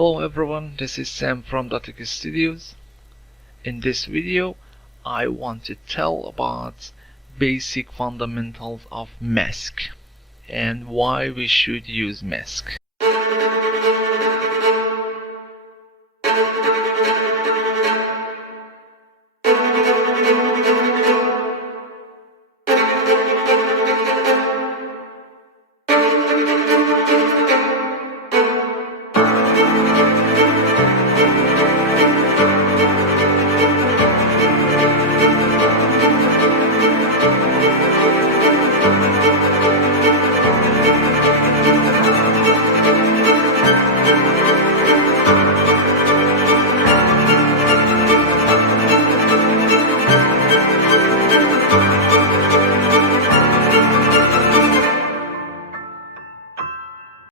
Hello everyone, this is Sam from Datic Studios. In this video, I want to tell about basic fundamentals of mask and why we should use mask.